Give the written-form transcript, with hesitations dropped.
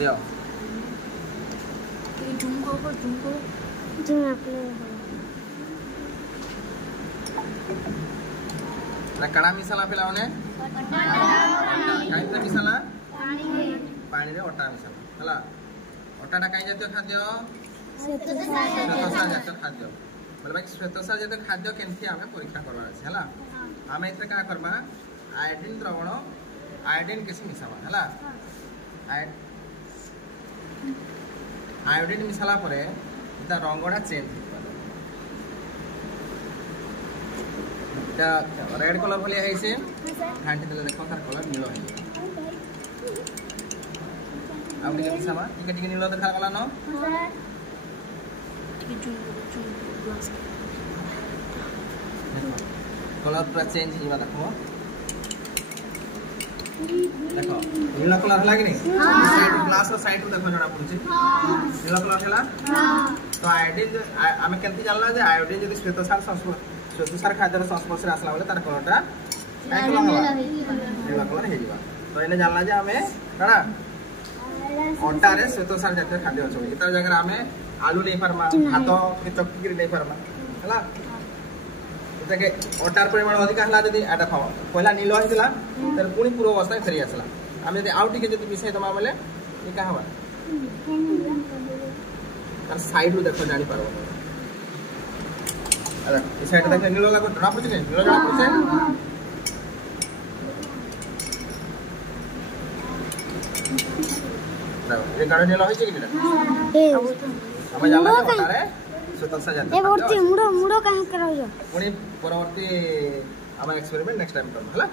दियो ना कड़ा मिसाला पिला ने काई मिसाला पानी रे अटा मिसाला हला अटाटा काई जातीय खाद्य श्वेतसार जातीय खाद्य मतलब भाई श्वेतसार जातीय खाद्य केनथि आमे परीक्षा करबा अछि हला आमे एते का करबा आयोडीन द्रवण आयोडीन किसी मिसाबा हला आयोडीन मिसाला परे ता रंगडा चेंज ता रेड कलर भलिया हैसे घांटी देले देखो तार कलर नीलो है अब टिके मिसाबा टिके नीलो देखा गला न कलर पूरा चेंज हिबा देखो देखो नीला कलर हला कि नहीं साइड ग्लास रो साइड रो देखो जणा पड़ुची नीला कलर हला तो आयोडीन आमे केनती जानला जे आयोडीन जदी श्वेतसार खाद्यर संस्पर्श रे आसला बेले तार कलरटा काई कलर हला नीला कलर हे जिबा तो एने जानला जे आमे कणा अंडा रे श्वेतसार जातीय खाद्य अछि इतर जगह आमे आलू नै परमा भात के चक्की रे नै परमा हला जके अंडार परिमाण अधिक हला जदी आटा खाओ पहिला नीलो हिला तर पुनी पूर्व अवस्था फेरी आसला आमे जदी आउट के जदी मिसाई दमा बेले ई का हवा तार साइड रो देखो जानि पारो अरे ई साइड देख नीलो लागो ड्रा पछ नै नीलो ड्रा पछ ये गाड़ी नीलो होई छै कि ए हम जानला बतारे श्वेतसार जातीय ए मुड़ो काहे करायो पुनी परवर्ती हम एक्सपेरिमेंट नेक्स्ट टाइम करब हला।